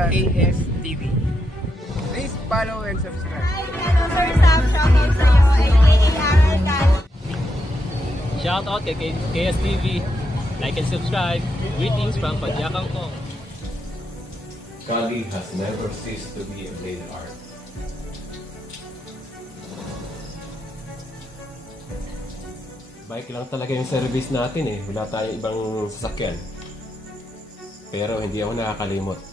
sa ASTV. Please follow and subscribe. Hello, Sir Sam. Shoutout sa'yo. AKA Aral Cal. Shout out kay KSTV. Like and subscribe. Greetings from Padyakang Kong. Kali has never ceased to be a blade art. Bike lang talaga yung service natin eh. Wala tayong ibang sasakyan. Pero hindi ako nakakalimot.